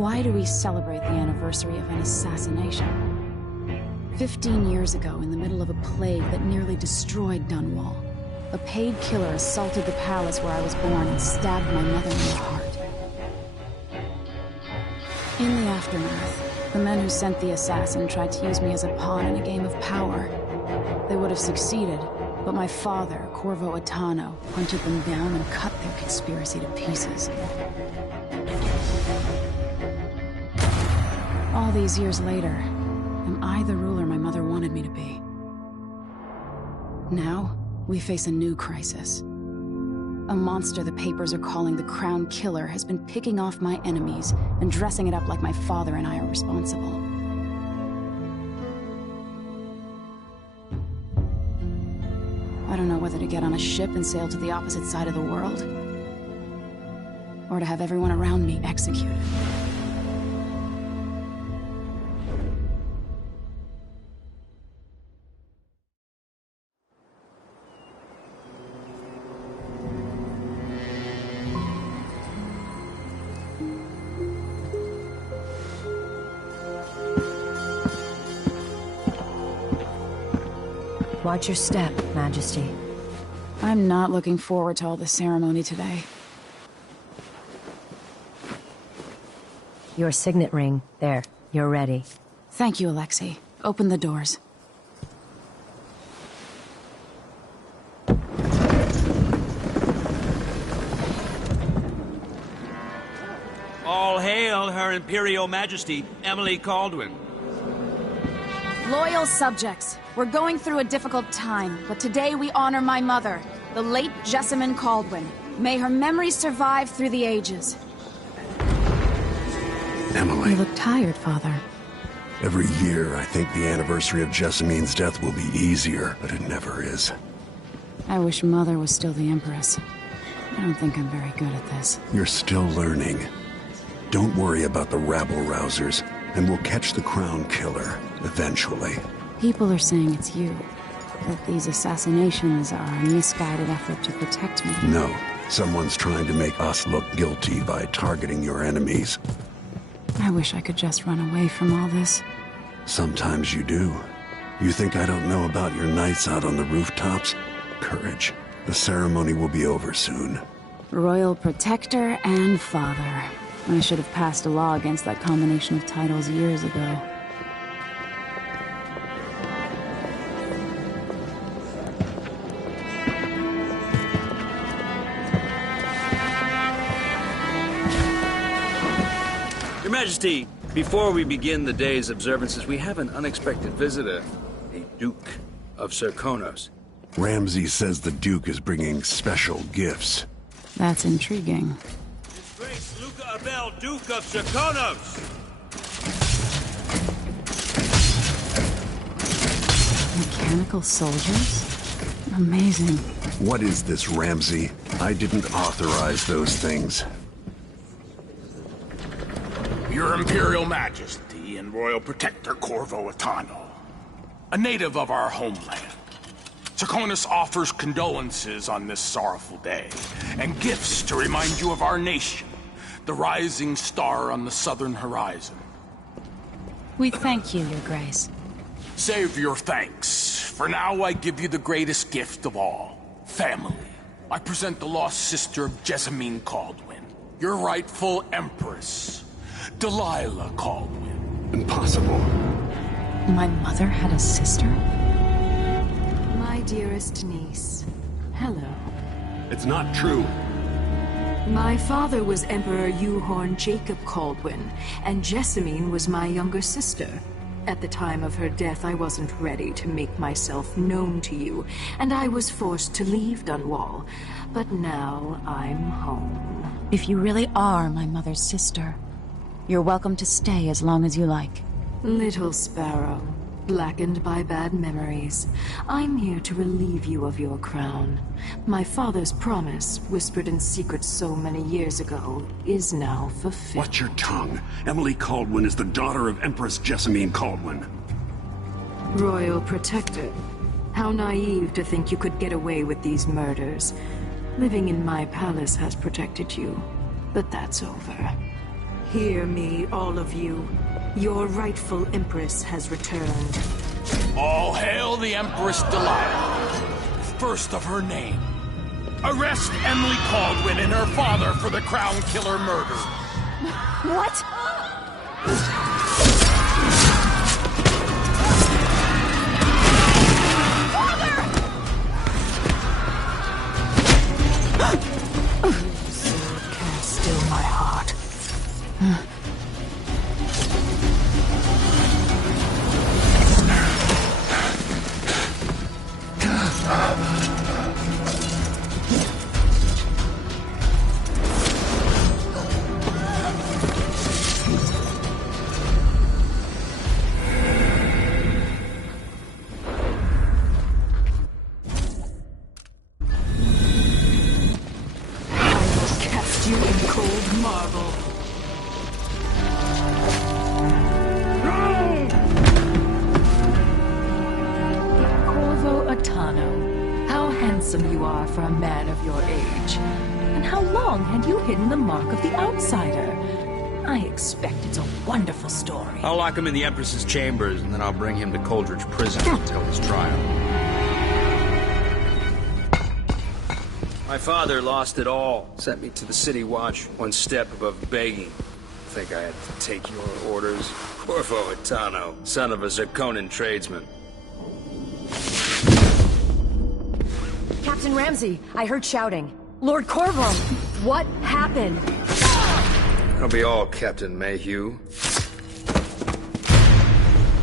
Why do we celebrate the anniversary of an assassination? 15 years ago, in the middle of a plague that nearly destroyed Dunwall, a paid killer assaulted the palace where I was born and stabbed my mother in the heart. In the aftermath, the men who sent the assassin tried to use me as a pawn in a game of power. They would have succeeded, but my father, Corvo Attano, hunted them down and cut their conspiracy to pieces. All these years later, am I the ruler my mother wanted me to be? Now, we face a new crisis. A monster the papers are calling the Crown Killer has been picking off my enemies and dressing it up like my father and I are responsible. I don't know whether to get on a ship and sail to the opposite side of the world, or to have everyone around me executed. Watch your step, Majesty. I'm not looking forward to all the ceremony today. Your signet ring. There. You're ready. Thank you, Alexei. Open the doors. All hail Her Imperial Majesty, Emily Caldwin. Loyal subjects, we're going through a difficult time, but today we honor my mother, the late Jessamine Caldwin. May her memory survive through the ages. Emily. You look tired, Father. Every year, I think the anniversary of Jessamine's death will be easier, but it never is. I wish Mother was still the Empress. I don't think I'm very good at this. You're still learning. Don't worry about the rabble-rousers, and we'll catch the Crown Killer, eventually. People are saying it's you. That these assassinations are a misguided effort to protect me. No. Someone's trying to make us look guilty by targeting your enemies. I wish I could just run away from all this. Sometimes you do. You think I don't know about your nights out on the rooftops? Courage. The ceremony will be over soon. Royal Protector and Father. I should have passed a law against that combination of titles years ago. Your Majesty, before we begin the day's observances, we have an unexpected visitor, the Duke of Serkonos. Ramsay says the Duke is bringing special gifts. That's intriguing. His Grace Luca Abel, Duke of Serkonos! Mechanical soldiers? Amazing. What is this, Ramsay? I didn't authorize those things. Your Imperial Majesty and Royal Protector Corvo Attano, a native of our homeland. Serkonos offers condolences on this sorrowful day, and gifts to remind you of our nation, the rising star on the southern horizon. We thank you, Your Grace. Save your thanks. For now, I give you the greatest gift of all, family. I present the lost sister of Jessamine Caldwin, your rightful Empress, Delilah Caldwin. Impossible. My mother had a sister? My dearest niece, hello. It's not true. My father was Emperor Euhorn Jacob Caldwin, and Jessamine was my younger sister. At the time of her death, I wasn't ready to make myself known to you, and I was forced to leave Dunwall. But now I'm home. If you really are my mother's sister, you're welcome to stay as long as you like. Little sparrow, blackened by bad memories, I'm here to relieve you of your crown. My father's promise, whispered in secret so many years ago, is now fulfilled. Watch your tongue. Emily Caldwin is the daughter of Empress Jessamine Caldwin. Royal Protector, how naive to think you could get away with these murders. Living in my palace has protected you, but that's over. Hear me, all of you. Your rightful Empress has returned. All hail the Empress Delilah, first of her name. Arrest Emily Caldwin and her father for the Crown Killer murder. What? Can't still my heart. You in cold marble. Corvo Atano, how handsome you are for a man of your age. And how long had you hidden the mark of the outsider? I expect it's a wonderful story. I'll lock him in the Empress's chambers, and then I'll bring him to Coldridge Prison until his trial. My father lost it all. Sent me to the City Watch, one step above begging. Think I had to take your orders? Corvo Atano, son of a Zirconan tradesman. Captain Ramsey, I heard shouting. Lord Corvo, what happened? That'll be all, Captain Mayhew.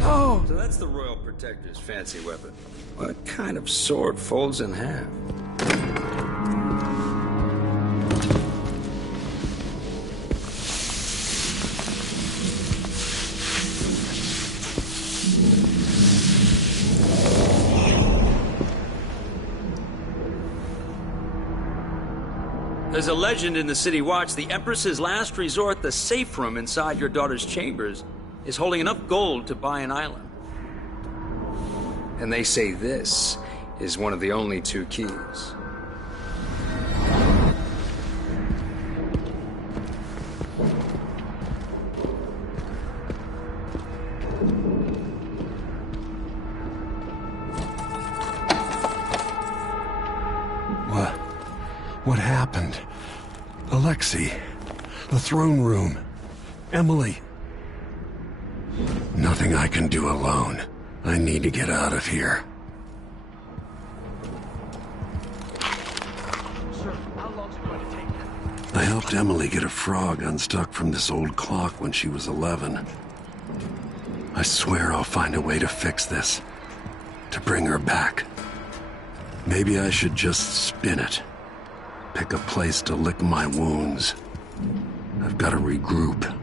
Oh, so that's the Royal Protector's fancy weapon. What kind of sword folds in half? There's a legend in the City Watch, the Empress's last resort, the safe room inside your daughter's chambers, is holding enough gold to buy an island. And they say this is one of the only two keys. What happened? Alexei, the throne room, Emily. Nothing I can do alone. I need to get out of here. Sir, how long's it going to take? I helped Emily get a frog unstuck from this old clock when she was 11. I swear I'll find a way to fix this. To bring her back. Maybe I should just spin it. Pick a place to lick my wounds. I've got to regroup.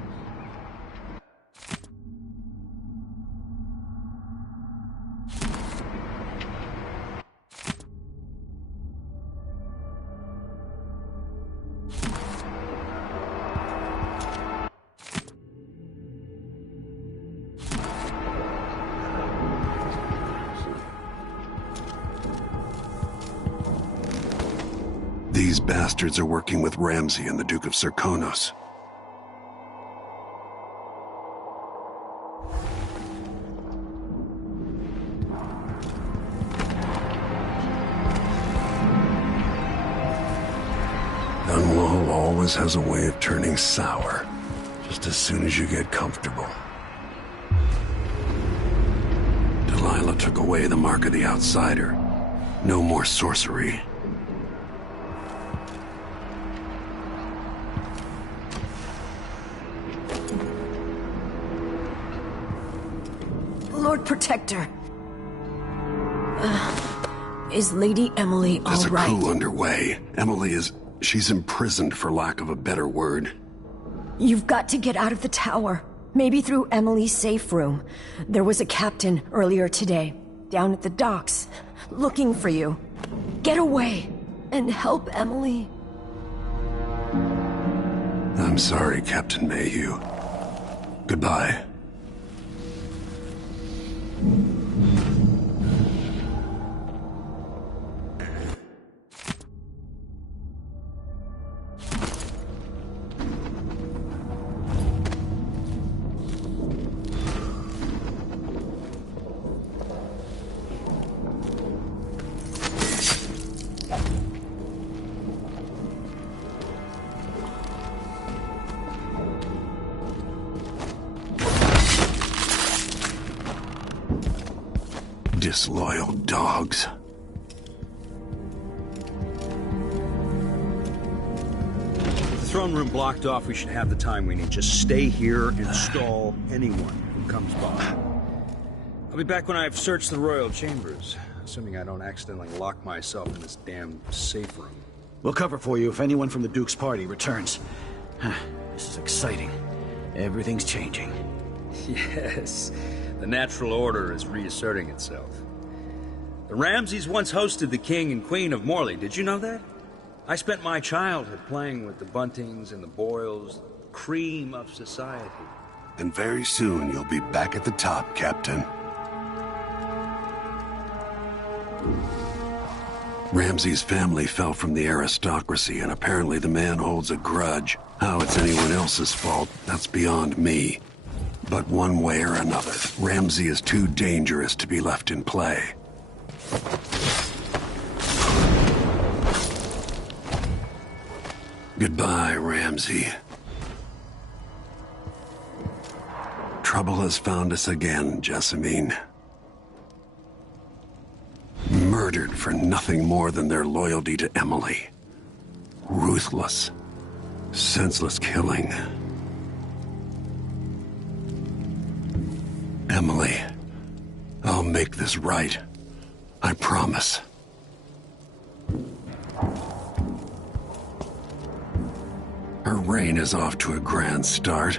These bastards are working with Ramsey and the Duke of Serkonos. Dunwall always has a way of turning sour, just as soon as you get comfortable. Delilah took away the mark of the outsider. No more sorcery. Lord Protector. Is Lady Emily all right? There's a coup underway. She's imprisoned for lack of a better word. You've got to get out of the tower. Maybe through Emily's safe room. There was a captain earlier today, down at the docks, looking for you. Get away and help Emily. I'm sorry, Captain Mayhew. Goodbye. Disloyal dogs. With the throne room blocked off, we should have the time we need. Just stay here and stall anyone who comes by. I'll be back when I've searched the royal chambers, assuming I don't accidentally lock myself in this damn safe room. We'll cover for you if anyone from the Duke's party returns. This is exciting. Everything's changing. Yes, the natural order is reasserting itself. The Ramseys once hosted the King and Queen of Morley. Did you know that? I spent my childhood playing with the Buntings and the Boyles, the cream of society. And very soon you'll be back at the top, Captain. Ramsey's family fell from the aristocracy, and apparently the man holds a grudge. How it's anyone else's fault, that's beyond me. But one way or another, Ramsey is too dangerous to be left in play. Goodbye, Ramsey. Trouble has found us again, Jessamine. Murdered for nothing more than their loyalty to Emily. Ruthless, senseless killing. Emily, I'll make this right. I promise. Her reign is off to a grand start.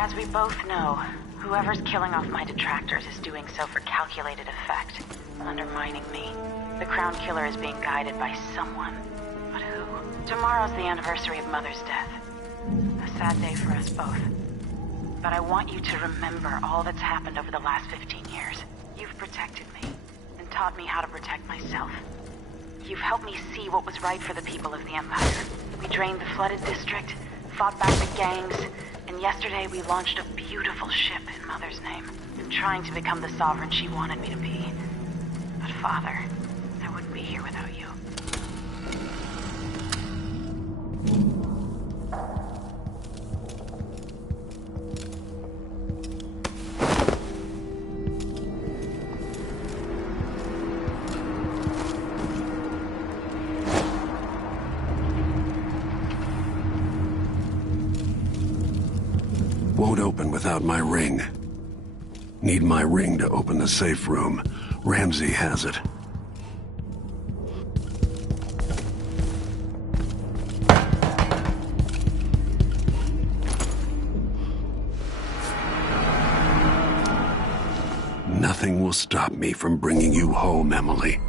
As we both know, whoever's killing off my detractors is doing so for calculated effect, undermining me. The Crown Killer is being guided by someone. But who? Tomorrow's the anniversary of Mother's death. A sad day for us both. But I want you to remember all that's happened over the last 15 years. You've protected me, and taught me how to protect myself. You've helped me see what was right for the people of the Empire. We drained the flooded district, fought back the gangs, and yesterday we launched a beautiful ship in Mother's name, trying to become the sovereign she wanted me to be. But Father, I wouldn't be here without you. Won't open without my ring. Need my ring to open the safe room. Ramsey has it. Nothing will stop me from bringing you home, Emily.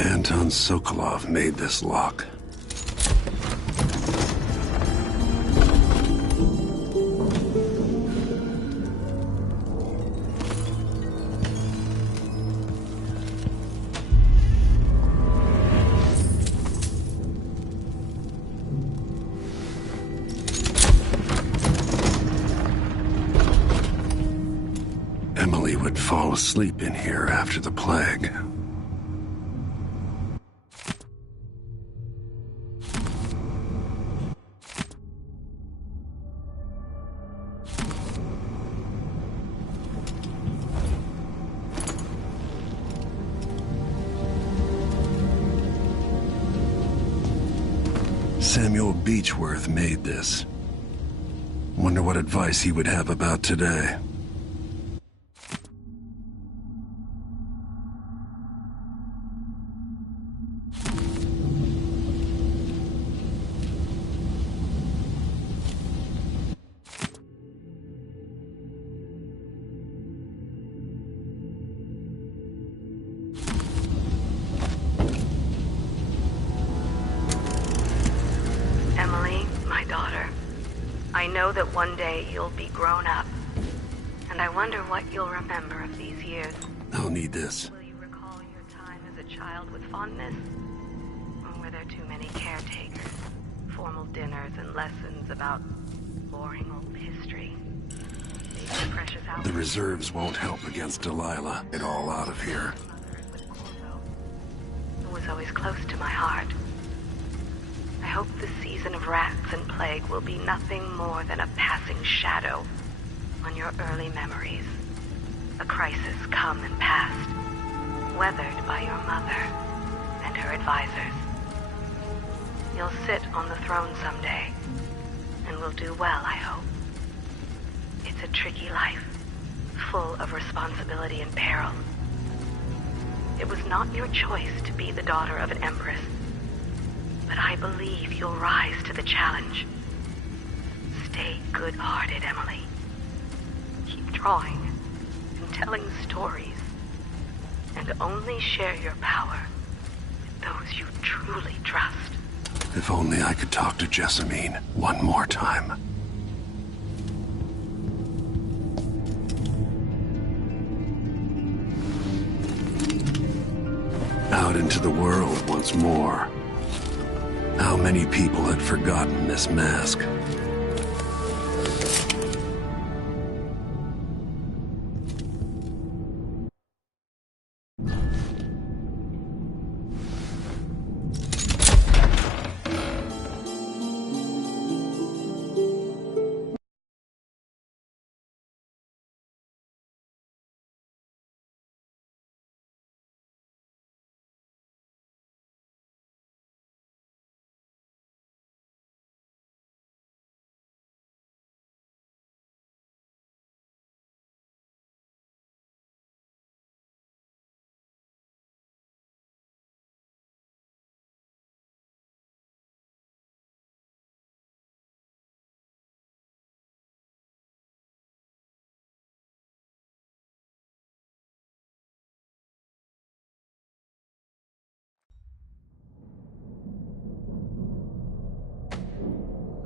Anton Sokolov made this lock. fall asleep in here after the plague. Samuel Beechworth made this. Wonder what advice he would have about today. Emily, my daughter, I know that one day you'll be grown up, and I wonder what you'll remember of these years. I'll need this. Will you recall your time as a child with fondness? Or were there too many caretakers, formal dinners, and lessons about boring old history? These precious hours. The reserves won't help against Delilah. Get all out of here. With Corvo, who was always close to my heart. I hope the season of rats and plague will be nothing more than a passing shadow on your early memories. A crisis come and past, weathered by your mother and her advisors. You'll sit on the throne someday, and will do well, I hope. It's a tricky life, full of responsibility and peril. It was not your choice to be the daughter of an empress, but I believe you'll rise to the challenge. Stay good-hearted, Emily. Keep drawing and telling stories, and only share your power with those you truly trust. If only I could talk to Jessamine one more time. Out into the world once more. How many people had forgotten this mask?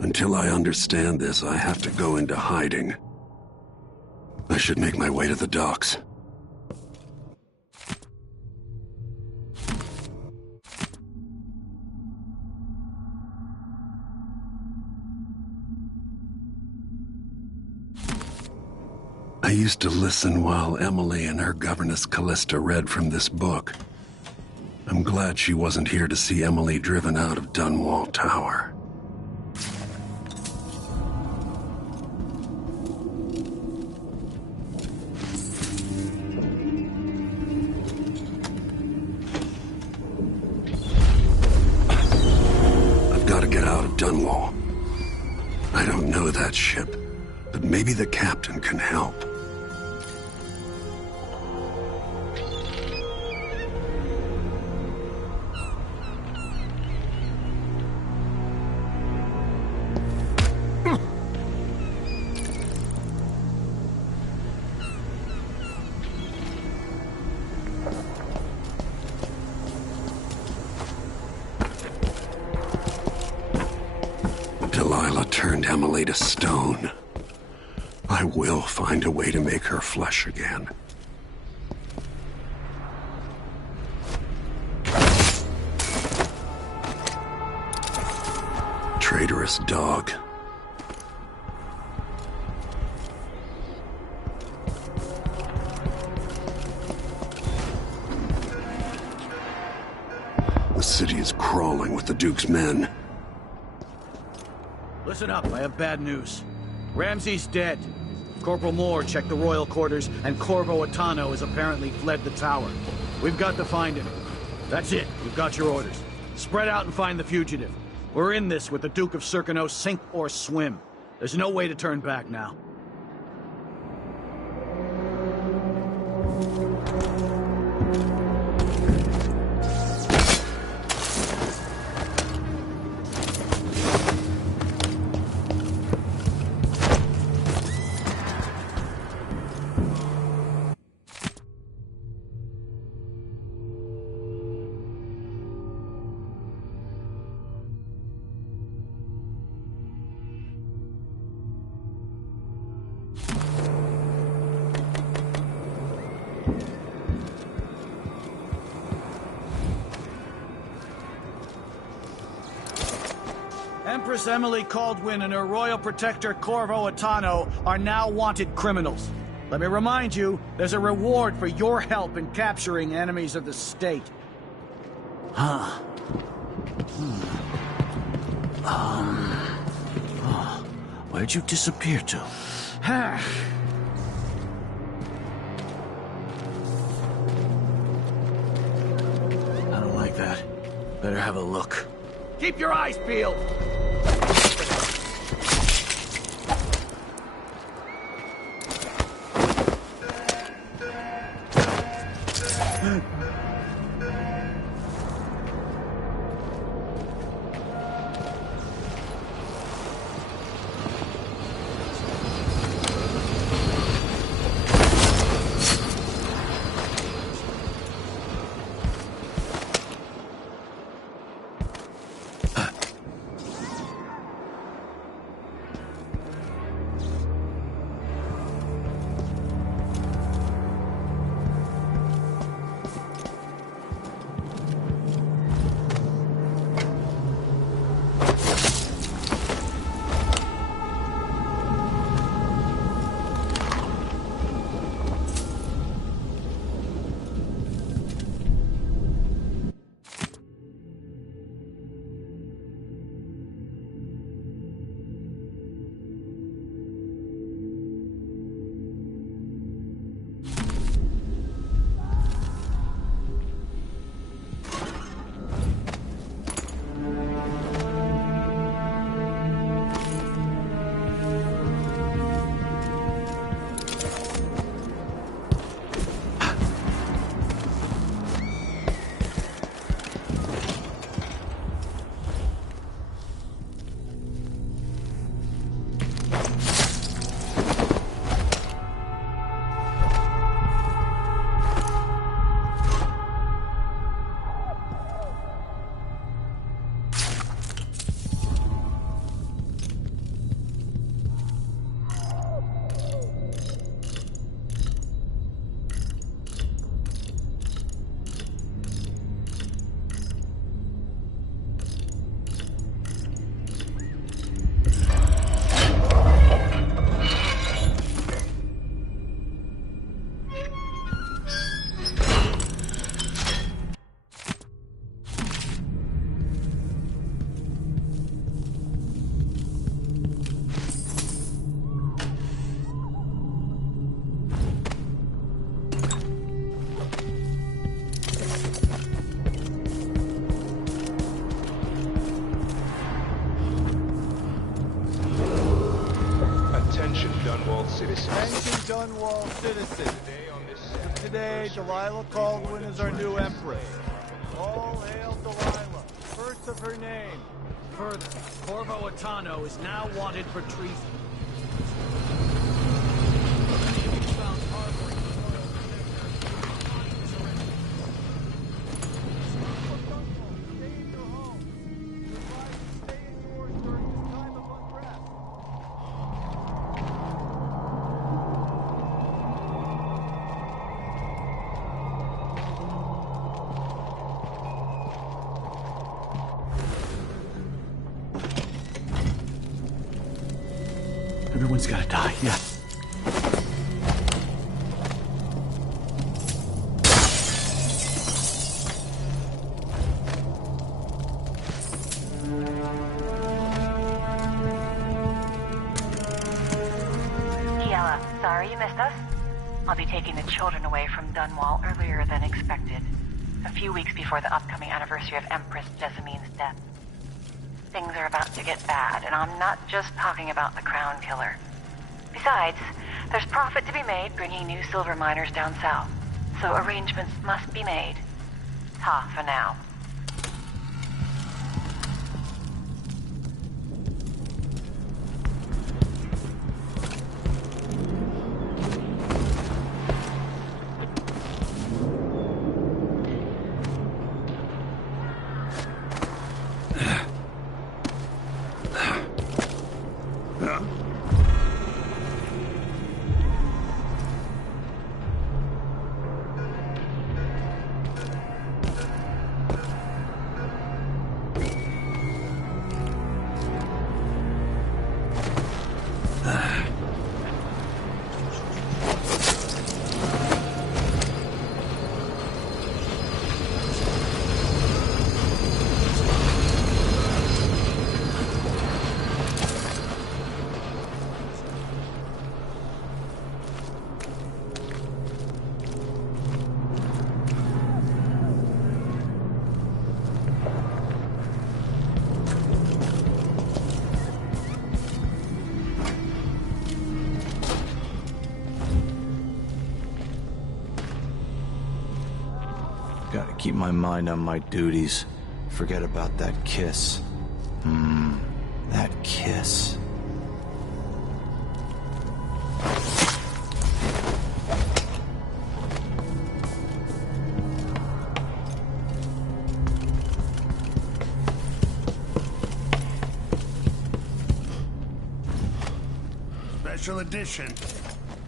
Until I understand this, I have to go into hiding. I should make my way to the docks. I used to listen while Emily and her governess Callista read from this book. I'm glad she wasn't here to see Emily driven out of Dunwall Tower. Dunwall. I don't know that ship, but maybe the captain can help. Delilah turned Emily to stone. I will find a way to make her flesh again. Traitorous dog. city is crawling with the Duke's men. Listen up, I have bad news. Ramsey's dead. Corporal Moore checked the royal quarters, and Corvo Attano has apparently fled the tower. We've got to find him. That's it, you've got your orders. Spread out and find the fugitive. We're in this with the Duke of Circano, sink or swim. There's no way to turn back now. Empress Emily Caldwin and her royal protector Corvo Attano are now wanted criminals. Let me remind you, there's a reward for your help in capturing enemies of the state. Where'd you disappear to? I don't like that. Better have a look. Keep your eyes peeled! Dunwall citizen. Attention Dunwall citizens. Today, Delilah Caldwin is our new empress. All hail Delilah, first of her name. Further, Corvo Attano is now wanted for treason. Everyone's gotta die, yeah. you missed us? I'll be taking the children away from Dunwall earlier than expected. A few weeks before the upcoming anniversary of Empress Jessamine's death. Things are about to get bad, and I'm not just talking about the Crown Killer. Besides, there's profit to be made bringing new silver miners down south, so arrangements must be made. Ta for now. Gotta keep my mind on my duties. Forget about that kiss. That kiss. Special edition.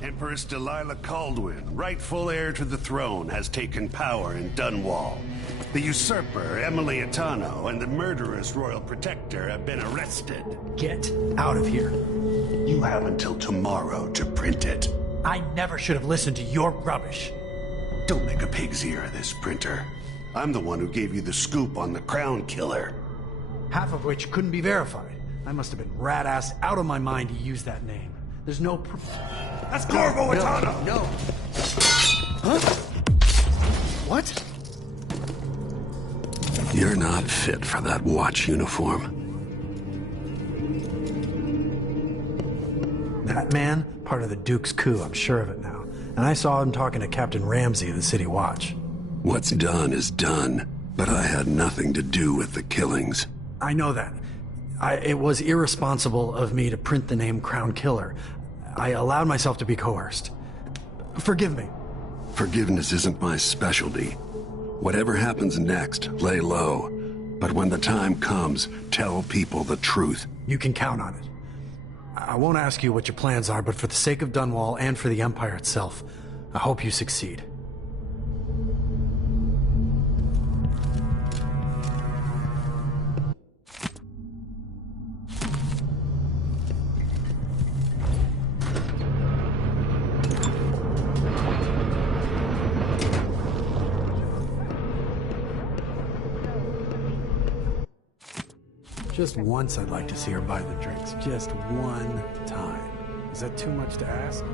Empress Delilah Caldwin, rightful heir to the throne, has taken power in Dunwall. The usurper, Emily Atano, and the murderous royal protector have been arrested. Get out of here. You have until tomorrow to print it. I never should have listened to your rubbish. Don't make a pig's ear of this, printer. I'm the one who gave you the scoop on the Crown Killer. Half of which couldn't be verified. I must have been rat-ass out of my mind to use that name. There's no proof. That's Corvo Atano! No. Huh? What? You're not fit for that watch uniform. That man, part of the Duke's coup, I'm sure of it now. And I saw him talking to Captain Ramsey of the City Watch. What's done is done, but I had nothing to do with the killings. I know that. It was irresponsible of me to print the name Crown Killer. I allowed myself to be coerced. Forgive me. Forgiveness isn't my specialty. Whatever happens next, lay low. But when the time comes, tell people the truth. You can count on it. I won't ask you what your plans are, but for the sake of Dunwall and for the Empire itself, I hope you succeed. Just once I'd like to see her buy the drinks. Just one time. Is that too much to ask?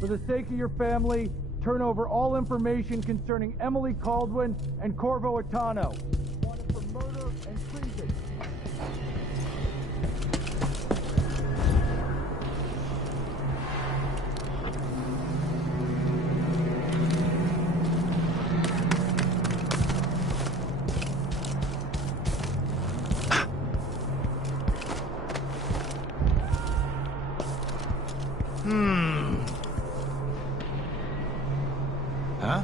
For the sake of your family, turn over all information concerning Emily Caldwin and Corvo Atano. Wanted for murder and treason. Huh?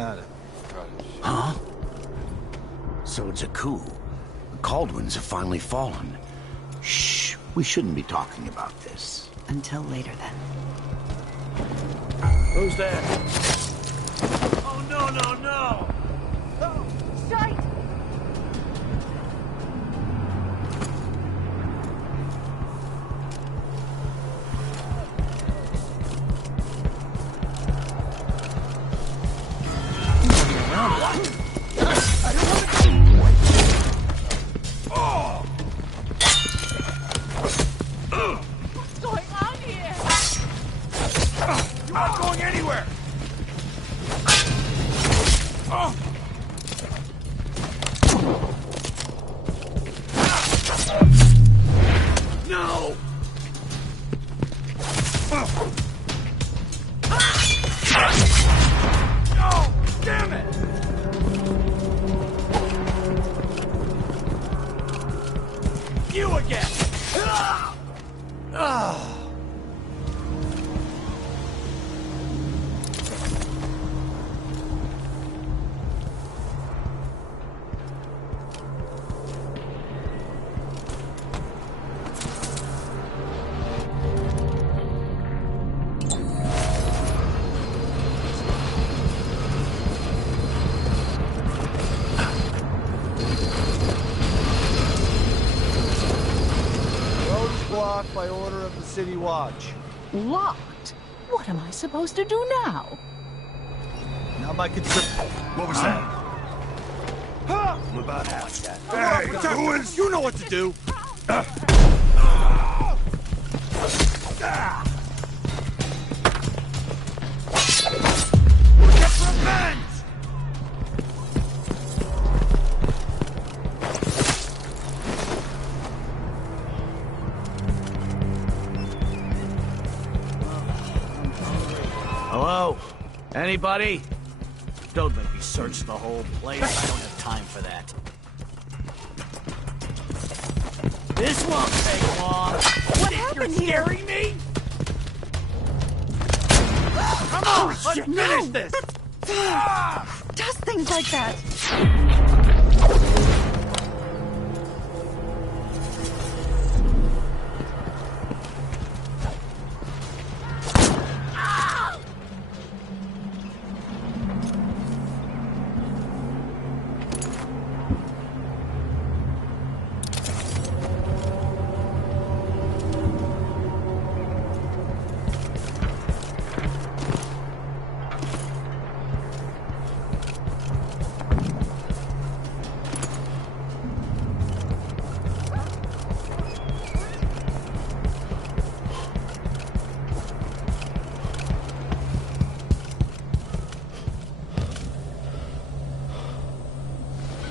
at it. Huh? So it's a coup. The Caldwins have finally fallen. Shh, we shouldn't be talking about this. Until later, then. Who's there? Oh, no, no, no! Oh, shite! What's going on here? You're not going anywhere! Oh! No! No! Damn it! You again! Road's blocked by order of the City Watch. Locked? What am I supposed to do now? Now my concern... What was that? I'm about half that. Hey, Protector, you know what to do! We'll get revenge! Hello? Anybody? Don't make me search the whole place. I don't have time for that. This won't take long. What happened here? Scaring me? Come on, let's finish this! Does things like that?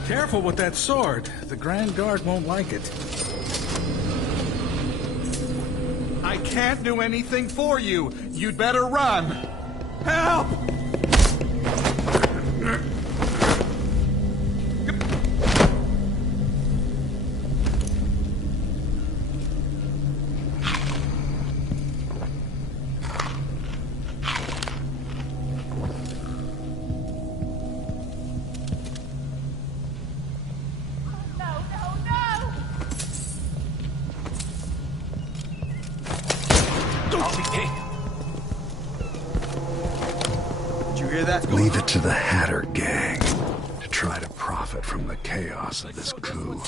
Careful with that sword. The Grand Guard won't like it. I can't do anything for you. You'd better run. Help! Leave it to the Hatter gang to try to profit from the chaos of this coup.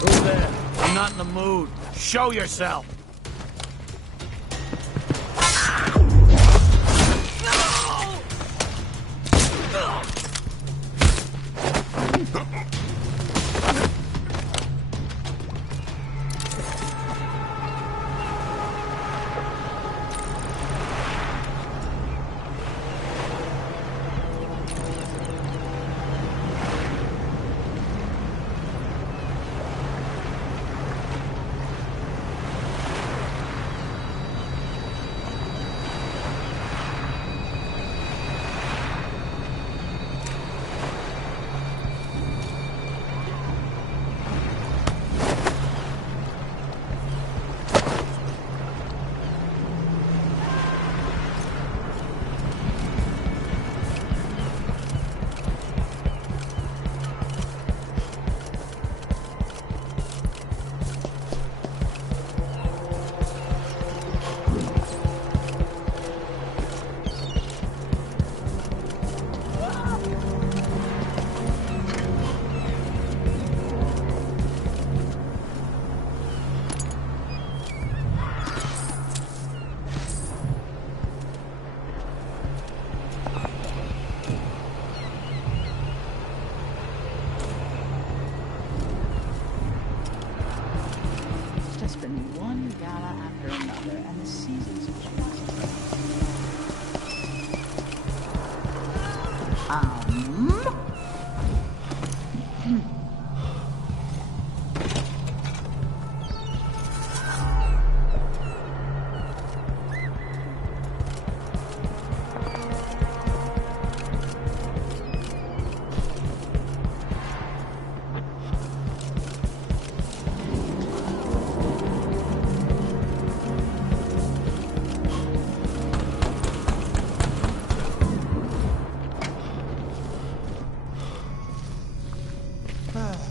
Who's there? I'm not in the mood. Show yourself.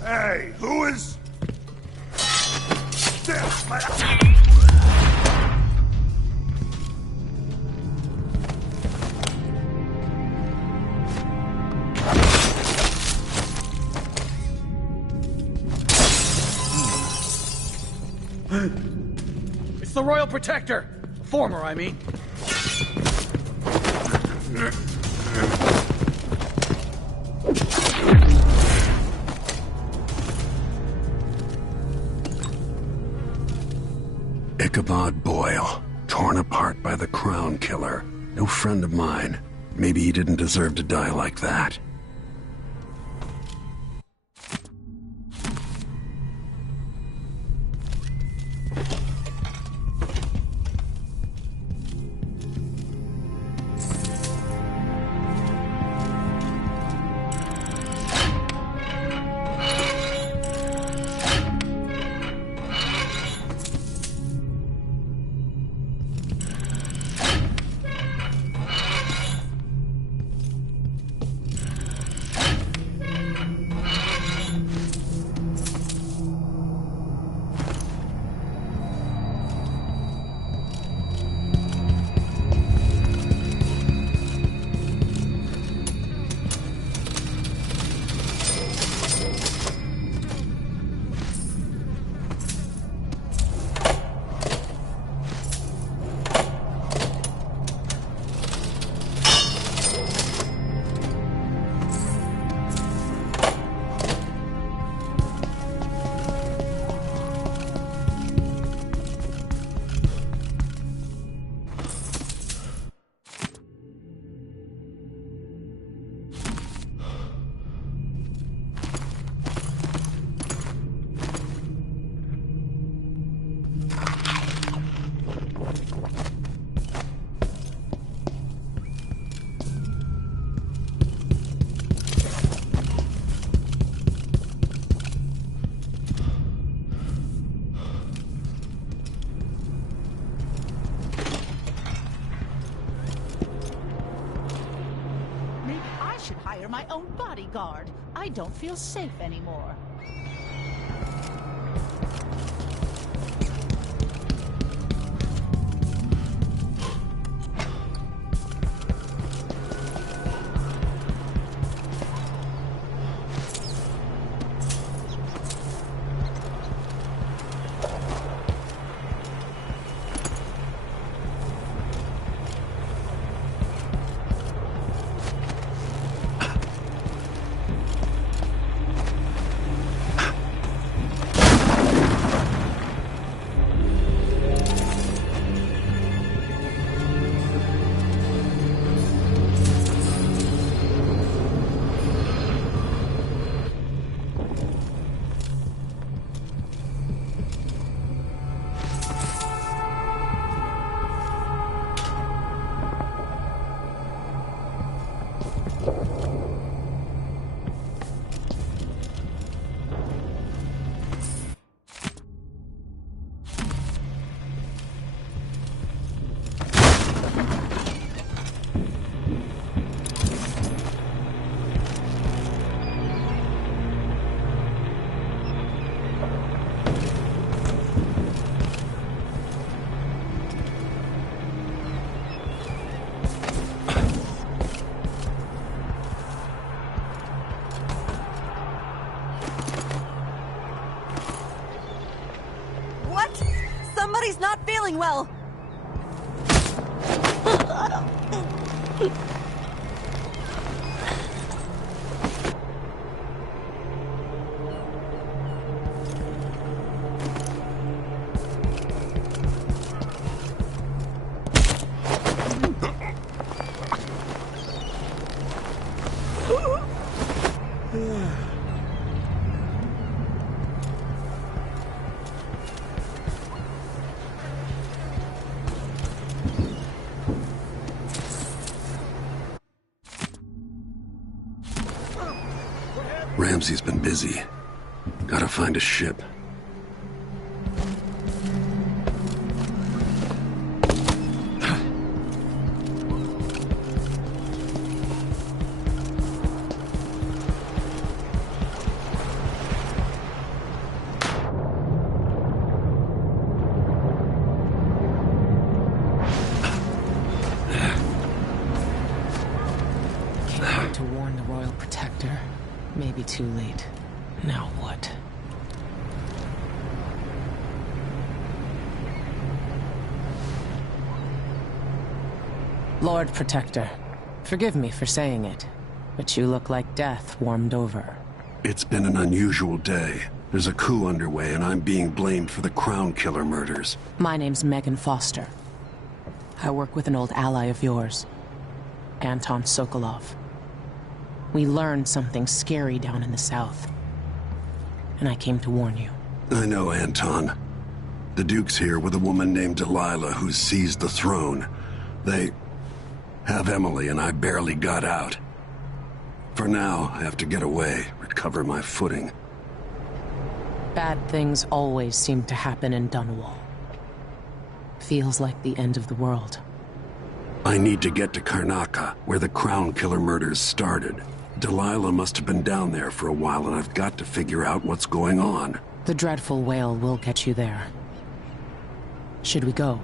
Hey, who is... this, man? It's the Royal Protector! Former, I mean. Ichabod Boyle, torn apart by the Crown Killer. No friend of mine. Maybe he didn't deserve to die like that. My own bodyguard. I don't feel safe anymore. Somebody's not feeling well! Ramsey's been busy. Gotta find a ship. Came to warn the Royal Protector. Maybe too late. Now what? Lord Protector, forgive me for saying it, but you look like death warmed over. It's been an unusual day. There's a coup underway and I'm being blamed for the Crown Killer murders. My name's Megan Foster. I work with an old ally of yours, Anton Sokolov. We learned something scary down in the south, and I came to warn you. I know, Anton. The Duke's here with a woman named Delilah who's seized the throne. They have Emily, and I barely got out. For now, I have to get away, recover my footing. Bad things always seem to happen in Dunwall. Feels like the end of the world. I need to get to Karnaca, where the Crown Killer murders started. Delilah must have been down there for a while, and I've got to figure out what's going on. The dreadful whale will get you there. Should we go?